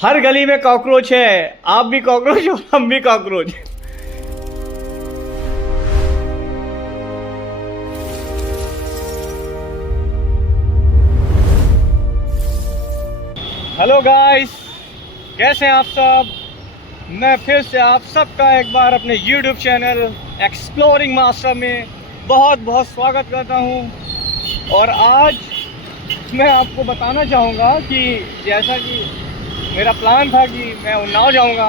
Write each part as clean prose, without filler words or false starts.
हर गली में कॉकरोच है, आप भी कॉकरोच हो, हम भी कॉकरोच। हेलो गाइस, कैसे हैं आप सब। मैं फिर से आप सबका एक बार अपने YouTube चैनल एक्सप्लोरिंग मास्टर में बहुत बहुत स्वागत करता हूं। और आज मैं आपको बताना चाहूँगा कि जैसा कि मेरा प्लान था कि मैं उन्नाव जाऊँगा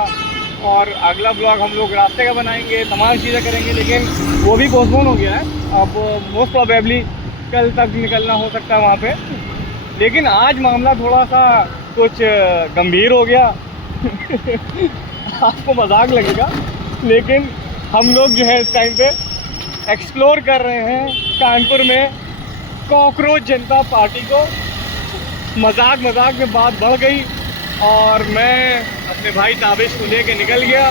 और अगला ब्लॉग हम लोग रास्ते का बनाएंगे, तमाम चीज़ें करेंगे, लेकिन वो भी पोस्टपोन हो गया है। अब मोस्ट प्रोबेबली कल तक निकलना हो सकता है वहाँ पे। लेकिन आज मामला थोड़ा सा कुछ गंभीर हो गया। आपको मजाक लगेगा, लेकिन हम लोग जो है इस टाइम पे एक्सप्लोर कर रहे हैं कानपुर में कॉकरोच जनता पार्टी को। मजाक में बात बढ़ गई और मैं अपने भाई ताबिश को लेके निकल गया,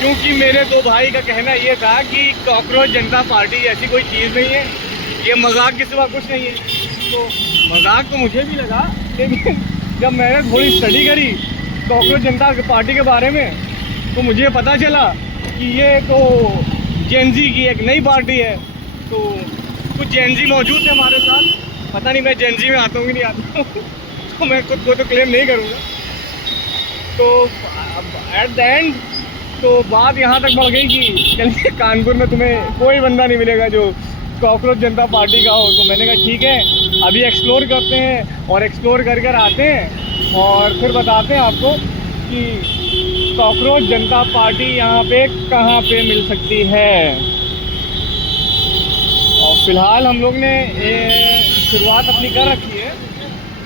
क्योंकि मेरे दो भाई का कहना ये था कि कॉकरोच जनता पार्टी ऐसी कोई चीज़ नहीं है, ये मजाक के सिवा कुछ नहीं है। तो मजाक तो मुझे भी लगा, लेकिन जब मैंने थोड़ी स्टडी करी कॉकरोच जनता पार्टी के बारे में तो मुझे पता चला कि ये तो जेनजी की एक नई पार्टी है। तो कुछ जेनजी मौजूद है हमारे साथ, पता नहीं मैं जेनजी में आता हूँ कि नहीं आता हूँ। तो मैं खुद को तो क्लेम नहीं करूँगा। तो एट द एंड तो बात यहाँ तक बढ़ गई कि चलिए कानपुर में तुम्हें कोई बंदा नहीं मिलेगा जो कॉकरोच जनता पार्टी का हो। तो मैंने कहा ठीक है, अभी एक्सप्लोर करते हैं और एक्सप्लोर कर आते हैं और फिर बताते हैं आपको कि कॉकरोच जनता पार्टी यहाँ पे कहाँ पे मिल सकती है। और फिलहाल हम लोग ने शुरुआत अपनी कर रखी है,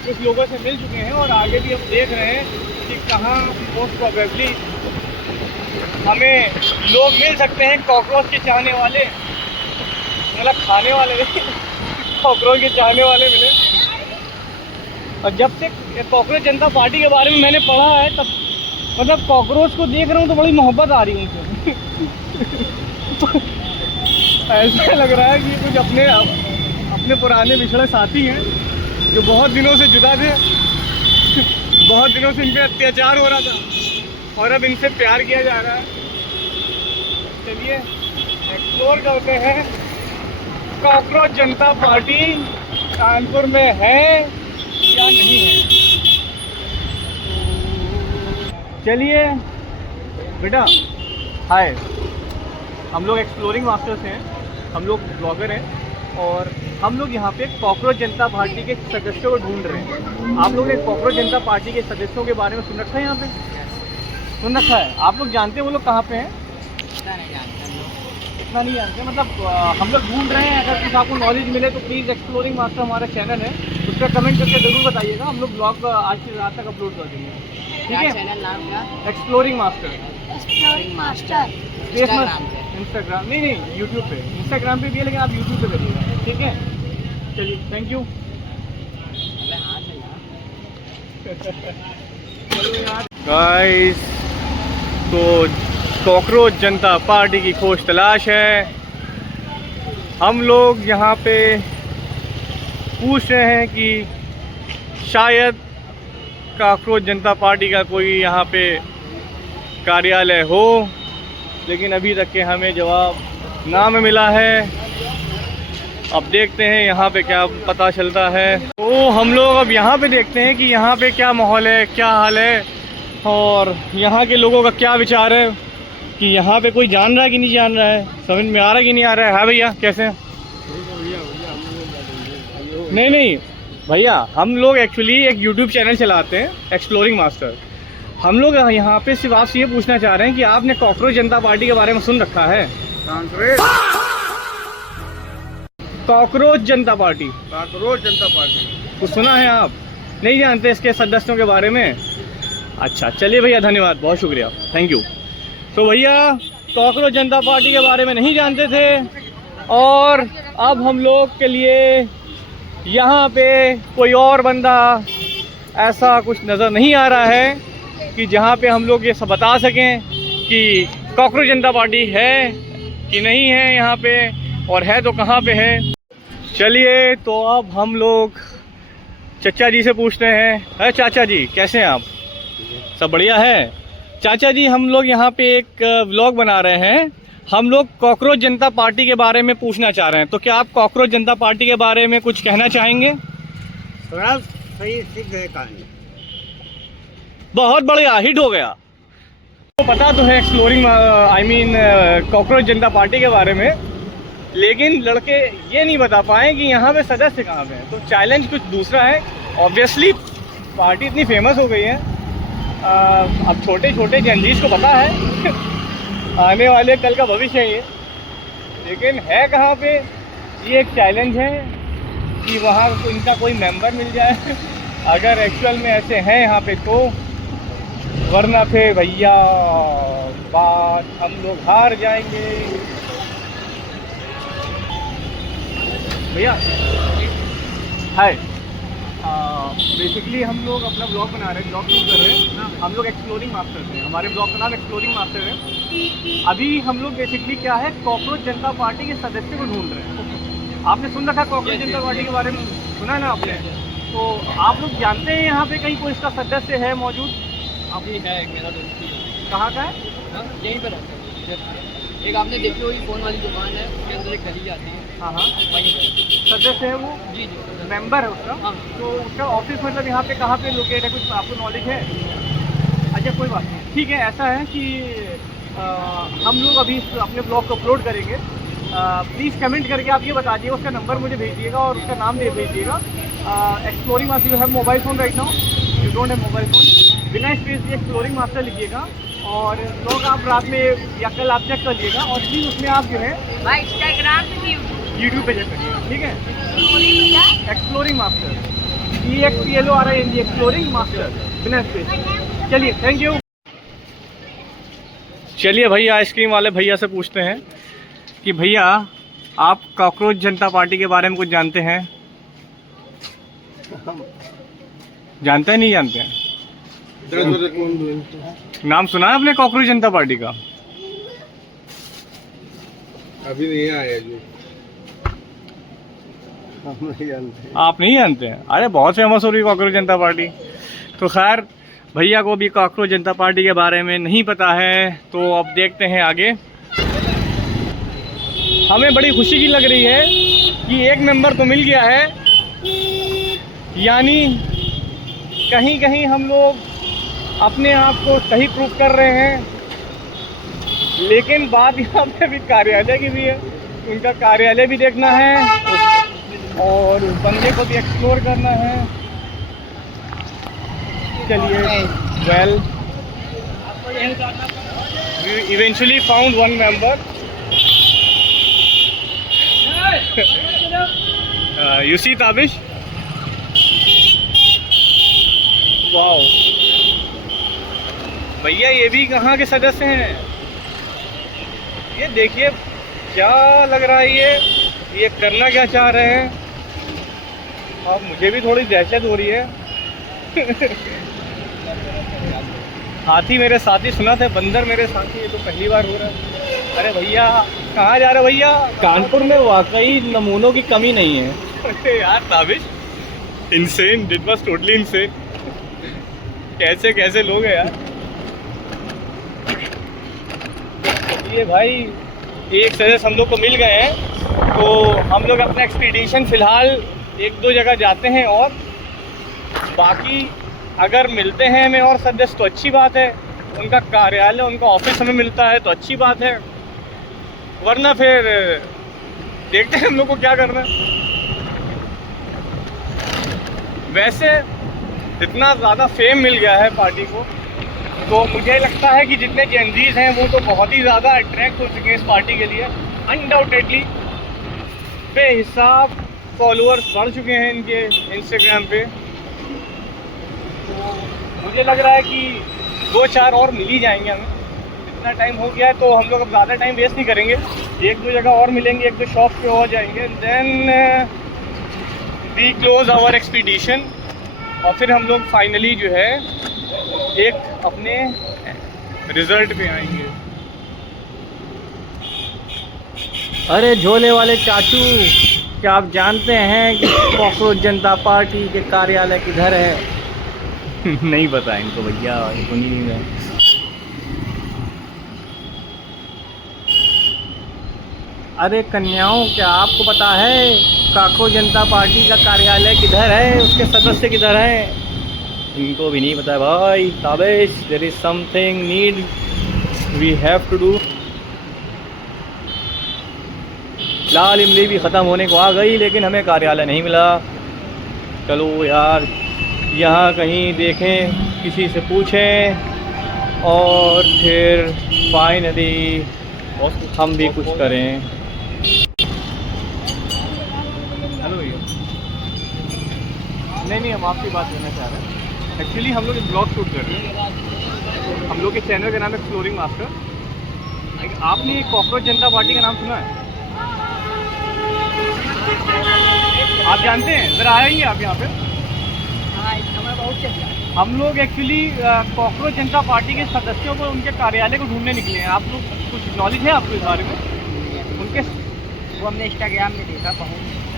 कुछ लोगों से मिल चुके हैं और आगे भी हम देख रहे हैं कि कहाँ मोस्ट प्रोबेबली हमें लोग मिल सकते हैं कॉकरोच के चाहने वाले, मतलब खाने वाले नहीं, कॉकरोच के चाहने वाले मिले। और जब से कॉकरोच जनता पार्टी के बारे में मैंने पढ़ा है तब मतलब कॉकरोच को देख रहा हूँ तो बड़ी मोहब्बत आ रही है उनसे। ऐसा लग रहा है कि कुछ अपने पुराने बिछड़े साथी हैं जो बहुत दिनों से जुदा थे, बहुत दिनों से इन पे अत्याचार हो रहा था और अब इनसे प्यार किया जा रहा है। चलिए एक्सप्लोर करते हैं कॉकरोच जनता पार्टी कानपुर में है या नहीं है। चलिए बेटा, हाय, हम लोग एक्सप्लोरिंग मास्टर्स हैं, हम लोग ब्लॉगर हैं और हम लोग यहाँ पे कॉकरोच जनता पार्टी के सदस्यों को ढूंढ रहे हैं। आप लोग ने कॉकरोच जनता पार्टी के सदस्यों के बारे में सुन रखा है? यहाँ पे सुन रखा है? आप लोग जानते हैं वो लोग कहाँ पे हैं? इतना नहीं जानते, मतलब हम लोग ढूंढ रहे हैं। अगर कुछ आपको नॉलेज मिले तो प्लीज़ एक्सप्लोरिंग मास्टर हमारा चैनल है, उस पर कमेंट करके ज़रूर बताइएगा। हम लोग ब्लॉग आज की रात तक अपलोड कर देंगे, ठीक है? चैनल नाम क्या? Exploring master. इंस्टाग्राम नहीं, यूट्यूब पे। इंस्टाग्राम पे भी है लेकिन आप यूट्यूब पे करिएगा, ठीक है? चलिए, थैंक यू। गाइस, तो कॉकरोच जनता पार्टी की खोज तलाश है। हम लोग यहाँ पे पूछ रहे हैं कि शायद कॉकरोच जनता पार्टी का कोई यहाँ पे कार्यालय हो, लेकिन अभी तक के हमें जवाब ना में मिला है। अब देखते हैं यहाँ पे क्या पता चलता है। तो हम लोग अब यहाँ पे देखते हैं कि यहाँ पे क्या माहौल है, क्या हाल है और यहाँ के लोगों का क्या विचार है कि यहाँ पे कोई जान रहा है कि नहीं जान रहा है, समझ में आ रहा है कि नहीं आ रहा है। हाँ भैया, कैसे हैं? नहीं भैया, हम लोग एक्चुअली एक YouTube चैनल चलाते हैं, एक्सप्लोरिंग मास्टर। हम लोग यहाँ पे सिर्फ आपसे ये पूछना चाह रहे हैं कि आपने कॉकरोच जनता पार्टी के बारे में सुन रखा है? कॉकरोच जनता पार्टी कुछ सुना है? आप नहीं जानते इसके सदस्यों के बारे में? अच्छा, चलिए भैया, धन्यवाद, बहुत शुक्रिया, थैंक यू। तो भैया कॉकरोच जनता पार्टी के बारे में नहीं जानते थे और अब हम लोग के लिए यहाँ पे कोई और बंदा ऐसा कुछ नज़र नहीं आ रहा है कि जहाँ पे हम लोग ये सब बता सकें कि कॉकरोच जनता पार्टी है कि नहीं है यहाँ पे, और है तो कहाँ पे है। चलिए, तो अब हम लोग चचा जी से पूछते हैं। अरे चाचा जी, कैसे हैं आप? सब बढ़िया है। चाचा जी, हम लोग यहाँ पे एक व्लॉग बना रहे हैं। हम लोग कॉकरोच जनता पार्टी के बारे में पूछना चाह रहे हैं, तो क्या आप कॉकरोच जनता पार्टी के बारे में कुछ कहना चाहेंगे? थोड़ा सही सिद्ध है कहानी। बहुत बढ़िया, हिट हो गया। तो पता तो है एक्सप्लोरिंग कॉकरोच जनता पार्टी के बारे में, लेकिन लड़के ये नहीं बता पाए कि यहाँ पे सदस्य कहाँ पे हैं। तो चैलेंज कुछ दूसरा है। ऑब्वियसली पार्टी इतनी फेमस हो गई है, अब छोटे छोटे जनजीज को पता है आने वाले कल का भविष्य है ये, लेकिन है कहाँ पे, ये एक चैलेंज है कि वहाँ इनका कोई मेंबर मिल जाए अगर एक्चुअल में ऐसे हैं यहाँ पे तो, वरना फिर भैया बात हम लोग हार जाएंगे। भैया हाय, बेसिकली हम लोग अपना ब्लॉग बना रहे हैं, ब्लॉग शूट कर रहे हैं। हम लोग एक्सप्लोरिंग मास्टर हैं, हमारे ब्लॉग का नाम एक्सप्लोरिंग मास्टर है। अभी हम लोग बेसिकली क्या है, कॉकरोच जनता पार्टी के सदस्य को ढूंढ रहे हैं। आपने सुन रखा कॉकरोच जनता पार्टी के बारे में, सुना है ना आपने? तो आप लोग जानते हैं यहाँ पे कहीं कोई इसका सदस्य है मौजूद? अभी है एक मेरा दोस्त ही है। कहाँ का है? यहीं पर रहता है। एक आपने देखी होगी फ़ोन वाली दुकान है, उसके अंदर एक गली आती है। हाँ हाँ, वहीं पर सदस्य है वो? जी जी, मेंबर है उसका? हाँ। तो उसका ऑफिस मतलब यहाँ पे कहाँ पे लोकेट है, कुछ आपको नॉलेज है? अच्छा कोई बात नहीं, ठीक है। ऐसा है कि हम लोग अभी अपने ब्लॉग को अपलोड करेंगे। प्लीज़ कमेंट करके आप ये बता दीजिएगा, उसका नंबर मुझे भेज दिएगा और उसका नाम दे भेजिएगा। Exploring master, you have mobile phone right now? You don't have mobile phone? बिना स्पेस दिए एक्सप्लोरिंग मास्टर लिखिएगा और ब्लॉग आप रात में या कल आप चेक कर लीजिएगा और प्लीज़ उसमें आप जो है इंस्टाग्राम पे यूट्यूब पे चेक करिएगा, ठीक है? Exploring master, EXPLORING, exploring master, बिना स्पेस। चलिए, थैंक यू। चलिए भैया, आइसक्रीम वाले भैया से पूछते हैं कि भैया आप कॉकरोच जनता पार्टी के बारे में कुछ जानते हैं? जानते हैं नहीं जानते हैं? नाम सुना है आपने कॉकरोच जनता पार्टी का? अभी नहीं आया जो, हम नहीं जानते। आप नहीं जानते हैं? अरे बहुत फेमस हो रही है कॉकरोच जनता पार्टी। तो खैर भैया को भी कॉकरोच जनता पार्टी के बारे में नहीं पता है, तो अब देखते हैं आगे। हमें बड़ी खुशी की लग रही है कि एक मेंबर तो मिल गया है, यानी कहीं कहीं हम लोग अपने आप को सही प्रूव कर रहे हैं। लेकिन बात यहाँ पे भी कार्यालय की भी है, उनका कार्यालय भी देखना है और उस बंदे को भी एक्सप्लोर करना है। चलिए, well we eventually found one member. You see Tabish, wow भैया, ये भी कहाँ के सदस्य हैं? ये देखिए क्या लग रहा है, ये करना क्या चाह रहे हैं? अब मुझे भी थोड़ी दहशत हो रही है हाथी मेरे साथी सुना थे, बंदर मेरे साथी, ये तो पहली बार हो रहा है। अरे भैया कहाँ जा रहे हो भैया? कानपुर में वाकई नमूनों की कमी नहीं है। अरे यार Tabish, insane, it was totally insane. कैसे कैसे लोग हैं यार। ये भाई एक सदस्य हम लोग को मिल गए हैं, तो हम लोग अपना एक्सपीडिशन फ़िलहाल एक दो जगह जाते हैं और बाकी अगर मिलते हैं हमें और सदस्य तो अच्छी बात है, उनका कार्यालय, उनका ऑफिस हमें मिलता है तो अच्छी बात है, वरना फिर देखते हैं हम लोग को क्या करना है। वैसे इतना ज़्यादा फेम मिल गया है पार्टी को, तो मुझे लगता है कि जितने जेनजीज हैं वो तो बहुत ही ज़्यादा अट्रैक्ट हो चुके हैं इस पार्टी के लिए। अनडाउटेडली बेहिसाब फॉलोअर्स बढ़ चुके हैं इनके इंस्टाग्राम पे। तो मुझे लग रहा है कि 2-4 और मिल ही जाएंगे हमें। इतना टाइम हो गया है तो हम लोग अब ज़्यादा टाइम वेस्ट नहीं करेंगे, एक दो जगह और मिलेंगे, एक दो शॉप पे हो जाएंगे, then we close our expedition और फिर हम लोग फाइनली जो है एक अपने रिजल्ट पे आएंगे। अरे झोले वाले चाचू, क्या आप जानते हैं कि कॉकरोच जनता पार्टी के कार्यालय किधर है? नहीं पता इनको भैया, सुनी नहीं है। अरे कन्याओं, क्या आपको पता है काको जनता पार्टी का कार्यालय किधर है, उसके सदस्य किधर हैं? इनको भी नहीं पता है भाई। Tabesh, there is something need we have to do. लाल इमली भी ख़त्म होने को आ गई, लेकिन हमें कार्यालय नहीं मिला। चलो यार, यहाँ कहीं देखें, किसी से पूछें और फिर फाइनली हम भी कुछ करें। हेलो भैया। नहीं, हम आपकी बात करना चाह रहे हैं। एक्चुअली हम लोग एक ब्लॉग शूट कर रहे हैं। हम लोग के चैनल का नाम है एक्सप्लोरिंग मास्टर। आपने कॉकरोच जनता पार्टी का नाम सुना है? आप जानते हैं? ज़रा आएंगे आप यहाँ पे? हाँ, इस समय बहुत चल रहा है। हम लोग एक्चुअली कॉकरोच जनता पार्टी के सदस्यों को उनके कार्यालय को ढूंढने निकले हैं। आप लोग कुछ नॉलेज है आपको इस बारे में? उनके वो हमने इंस्टाग्राम में देखा,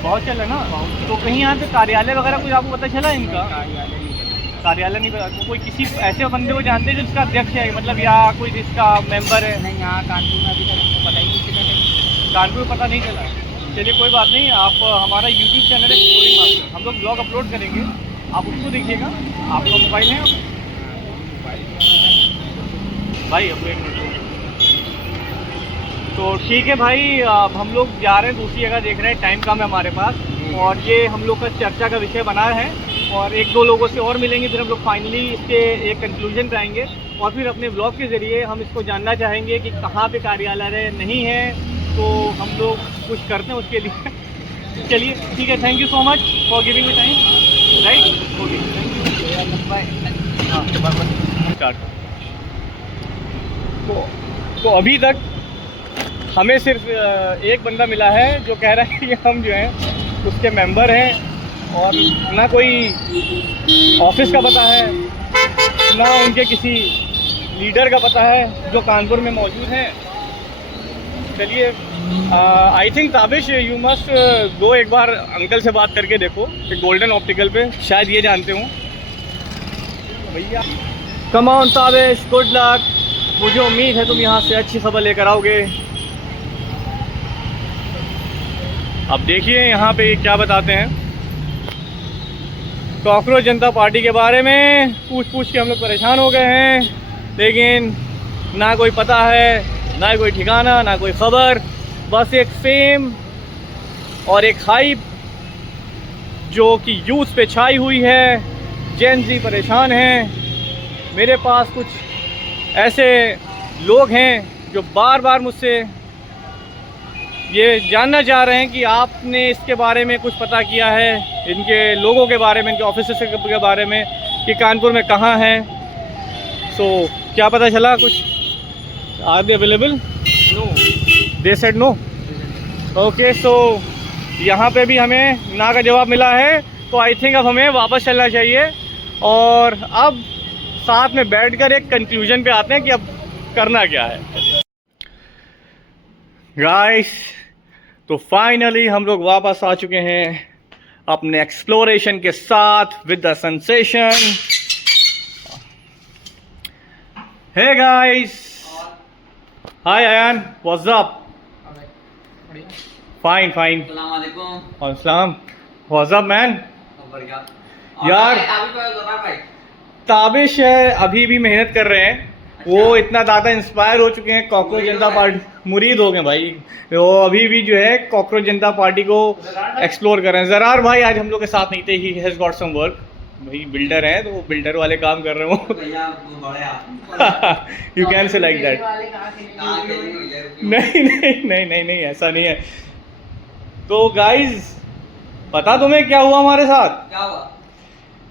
बहुत चल रहा है ना। तो कहीं यहाँ पे कार्यालय वगैरह कुछ आपको पता चला इनका? कार्यालय नहीं पता। तो कोई किसी ऐसे बंदे को जानते हैं जो इसका अध्यक्ष है, मतलब या कोई जिसका मेंबर है? नहीं, यहाँ कानपुर में अभी तक हमको पता ही नहीं चला। कानपुर पता नहीं चला। चलिए कोई बात नहीं, आप हमारा यूट्यूब चैनल है एक्सप्लोरिंग मास्टर, हम लोग ब्लॉग अपलोड करेंगे, आप उसको देखिएगा। आपका मोबाइल है भाई? अपडेट तो ठीक है भाई। अब हम लोग जा रहे हैं दूसरी जगह देख रहे हैं, टाइम कम है हमारे पास, और ये हम लोग का चर्चा का विषय बना है। और एक दो लोगों से और मिलेंगे, फिर हम लोग फाइनली इसके एक कंक्लूजन पे आएंगे, और फिर अपने ब्लॉग के ज़रिए हम इसको जानना चाहेंगे कि कहाँ पे कार्यालय नहीं है, तो हम लोग कुछ करते हैं उसके लिए। चलिए ठीक है, thank you so much for giving me time. Right, okay, thank you. तो अभी तक हमें सिर्फ एक बंदा मिला है जो कह रहा है कि हम जो हैं उसके मेंबर हैं, और ना कोई ऑफिस का पता है, ना उनके किसी लीडर का पता है जो कानपुर में मौजूद हैं। चलिए, I think Tabish, you must go, एक बार अंकल से बात करके देखो गोल्डन ऑप्टिकल पे, शायद ये जानते हो भैया। Come on Tabish, good luck. मुझे उम्मीद है तुम यहाँ से अच्छी खबर लेकर आओगे। अब देखिए यहाँ पे क्या बताते हैं कॉकरोच जनता पार्टी के बारे में। पूछ के हम लोग परेशान हो गए हैं, लेकिन ना कोई पता है, ना कोई ठिकाना, ना कोई खबर, बस एक फेम और एक हाइप जो कि यूथ पे छाई हुई है। जेन ज़ी परेशान हैं। मेरे पास कुछ ऐसे लोग हैं जो बार बार मुझसे ये जानना चाह रहे हैं कि आपने इसके बारे में कुछ पता किया है, इनके लोगों के बारे में, इनके ऑफिस के बारे में, कि कानपुर में कहाँ हैं। सो क्या पता चला कुछ? Are they available? No, they said no. Okay, so यहाँ पे भी हमें ना का जवाब मिला है, तो आई थिंक अब हमें वापस चलना चाहिए, और अब साथ में बैठकर एक कंक्लूजन पे आते हैं कि अब करना क्या है। गाइस, तो फाइनली हम लोग वापस आ चुके हैं अपने एक्सप्लोरेशन के साथ with the sensation. Hey guys, hi Ayan, what's up? Fine fine. अस्सलाम वालेकुम। अस्सलाम, व्हाट्स अप मैन? बढ़िया यार, ताबिश है, अभी भी मेहनत कर रहे हैं। वो इतना ज़्यादा इंस्पायर हो चुके हैं कॉकरोच जनता पार्टी, मुरीद हो गए भाई। वो अभी भी जो है कॉकरोच जनता पार्टी को एक्सप्लोर कर रहे हैं। ज़रार भाई आज हम लोग के साथ नहीं थे, he has got some work. भाई बिल्डर हैं, तो वो बिल्डर वाले काम कर रहे हो। You can say like that. नहीं, ऐसा नहीं है। तो गाइज, पता तुम्हें क्या हुआ हमारे साथ? क्या हुआ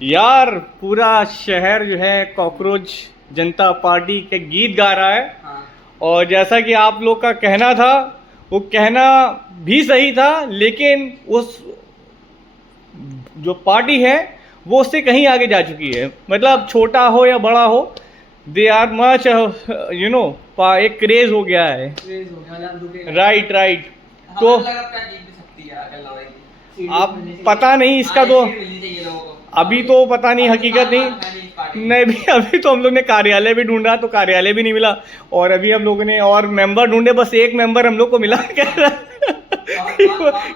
यार, पूरा शहर जो है कॉकरोच जनता पार्टी के गीत गा रहा है। हाँ। और जैसा कि आप लोग का कहना था, वो कहना भी सही था, लेकिन उस जो पार्टी है वो उससे कहीं आगे जा चुकी है। मतलब छोटा हो या बड़ा हो, they are much you know, एक क्रेज हो गया है। राइट। तो अब पता नहीं इसका, तो अभी तो पता नहीं, हकीकत नहीं। पार्टी? नहीं भी, अभी तो हम लोग ने कार्यालय भी ढूंढा तो कार्यालय भी नहीं मिला, और अभी हम लोगों ने और मेंबर ढूंढे, बस एक मेंबर हम लोग को मिला। कह रहा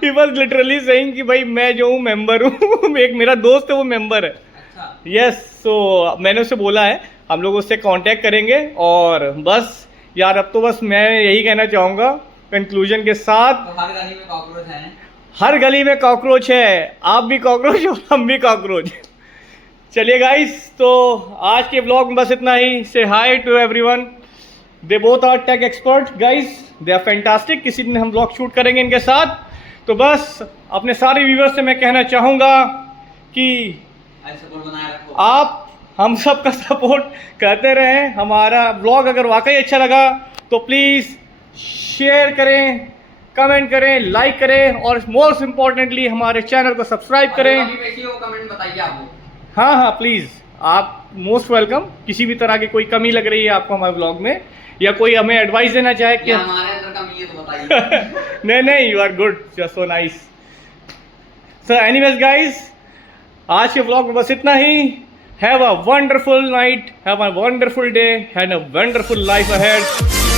ही वाज लिटरली सेइंग कि भाई मैं जो हूँ मेंबर हूँ, एक मेरा दोस्त है वो मेंबर है। अच्छा, यस, सो मैंने उससे बोला है हम लोग उससे कांटेक्ट करेंगे। और बस यार अब तो बस मैं यही कहना चाहूँगा कंक्लूजन के साथ, तो हर गली में कॉकरोच हैं। हर गली में कॉकरोच है, आप भी कॉकरोच और हम भी कॉकरोच। चलिए गाइस, तो आज के ब्लॉग में बस इतना ही। Say hi to everyone, they both are tech expert guys, they are fantastic. किसी दिन हम ब्लॉग शूट करेंगे इनके साथ। तो बस अपने सारे व्यूवर्स से मैं कहना चाहूँगा कि ऐसे सपोर्ट बनाए रखो। आप हम सब का सपोर्ट करते रहें। हमारा ब्लॉग अगर वाकई अच्छा लगा तो प्लीज़ शेयर करें, कमेंट करें, लाइक करें, और मोस्ट इम्पॉर्टेंटली हमारे चैनल को सब्सक्राइब करें। अभी बेची हो कमेंट बताइए आपको। हाँ हाँ प्लीज़, आप मोस्ट वेलकम। किसी भी तरह की कोई कमी लग रही है आपको हमारे ब्लॉग में, या कोई हमें एडवाइस देना चाहे कि या हमारे अंदर कमी है तो बताइए। नहीं, you are good, you are so nice. So anyways guys, आज के ब्लॉग में बस इतना ही। Have a wonderful night, have a wonderful day, have a wonderful life ahead.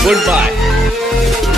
Good bye.